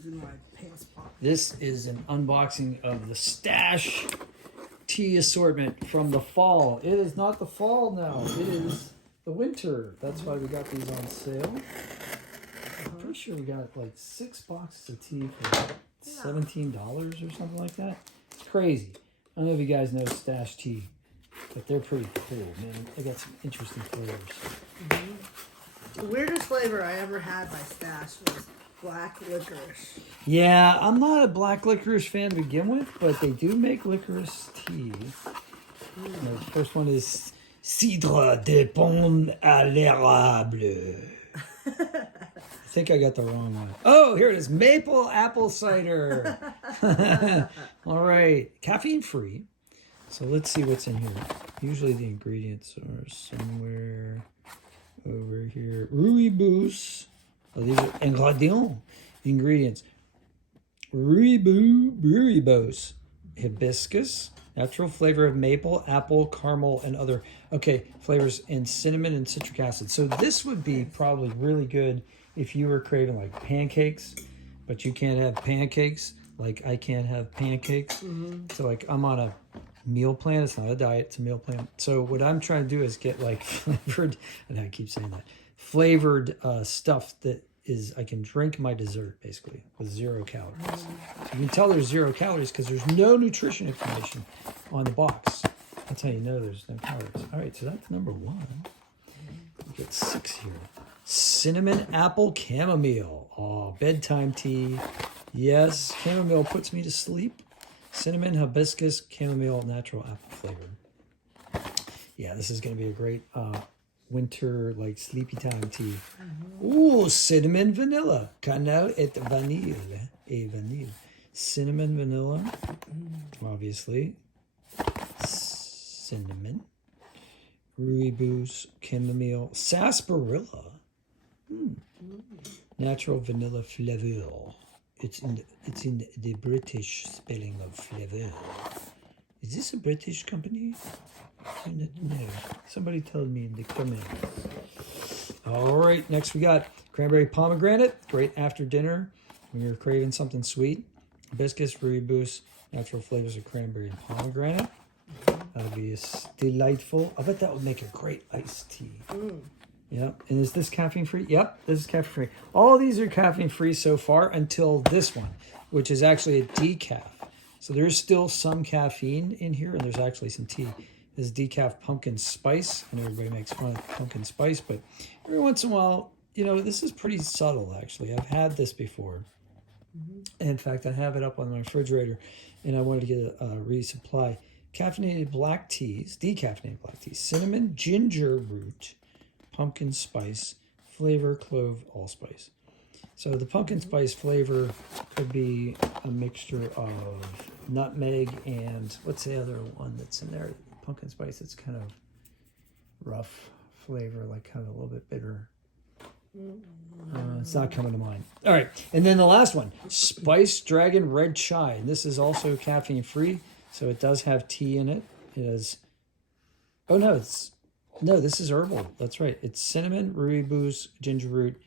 shoes in my pants pocket. This is an unboxing of the Stash tea assortment from the fall. It is not the fall now. It is the winter. That's why we got these on sale. I'm pretty sure we got like 6 boxes of tea for $17 or something like that. It's crazy. I don't know if you guys know Stash tea, but they're pretty cool, man. They got some interesting flavors. The weirdest flavor I ever had by Stash was black licorice. Yeah, I'm not a black licorice fan to begin with, but they do make licorice tea. The first one is Cidre de Pomme à l'érable. I think I got the wrong one. Oh, here it is. Maple apple cider. All right. Caffeine free. So let's see what's in here. Usually the ingredients are somewhere over here. Rooibos. Oh, these are ingredients. Rooibos. Hibiscus. Natural flavor of maple, apple, caramel, and other flavors, and cinnamon and citric acid. So this would be probably really good if you were craving like pancakes, but you can't have pancakes. Like I can't have pancakes. So like I'm on a meal plan. It's not a diet, it's a meal plan. So what I'm trying to do is get like flavored, and I keep saying that, flavored stuff that is I can drink my dessert basically with 0 calories. So you can tell there's 0 calories because there's no nutrition information on the box. That's how you know there's no calories. All right, so that's number 1. We get 6 here. Cinnamon apple chamomile. Oh, bedtime tea. Yes, chamomile puts me to sleep. Cinnamon, hibiscus, chamomile, natural apple flavor. Yeah, this is going to be a great winter, like sleepy time tea. Ooh, cinnamon vanilla. Cannelle et vanille. Cinnamon vanilla. Obviously. Cinnamon. Rooibos, chamomile, sarsaparilla. Natural vanilla flavor. It's in the British spelling of flavor. Is this a British company? No. Somebody told me in the comments. All right, next we got cranberry pomegranate. Great after dinner when you're craving something sweet. Hibiscus, rooibos, natural flavors of cranberry and pomegranate. That'll be delightful. I bet that would make a great iced tea. Yep. And is this caffeine free? Yep, this is caffeine free. All of these are caffeine free so far until this one, which is actually a decaf. So there's still some caffeine in here, and there's actually some tea. This is decaf pumpkin spice, and everybody makes fun of pumpkin spice, but every once in a while, you know, this is pretty subtle, actually. I've had this before. In fact, I have it up on my refrigerator, and I wanted to get a resupply. Caffeinated black teas, decaffeinated black teas, cinnamon, ginger root, pumpkin spice, flavor, clove, allspice. So the pumpkin spice flavor could be a mixture of nutmeg and what's the other one that's in there? Pumpkin spice. It's kind of rough flavor, like kind of a little bit bitter. It's not coming to mind. All right, and then the last one, Spice Dragon Red Chai. And this is also caffeine free, so it does have tea in it. It is. Oh no, this is herbal. That's right. It's cinnamon, rooibos, ginger root,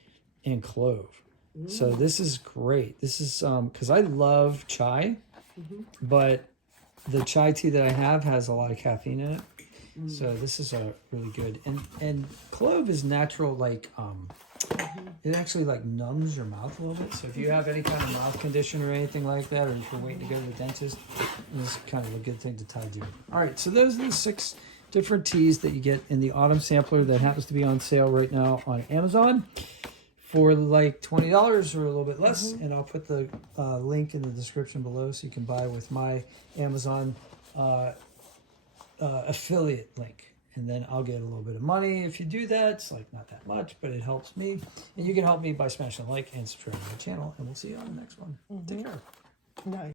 and clove. So this is great. This is because I love chai, but the chai tea that I have has a lot of caffeine in it. So this is a really good. And clove is natural, like it actually like numbs your mouth a little bit. So if you have any kind of mouth condition or anything like that, or if you're waiting to go to the dentist, this is kind of a good thing to tie to. All right, so those are the 6 different teas that you get in the autumn sampler that happens to be on sale right now on Amazon for like $20 or a little bit less. And I'll put the link in the description below so you can buy with my Amazon affiliate link. And then I'll get a little bit of money if you do that. It's like not that much, but it helps me. And you can help me by smashing a like and subscribing to the channel. And we'll see you on the next one. Take care. Nice.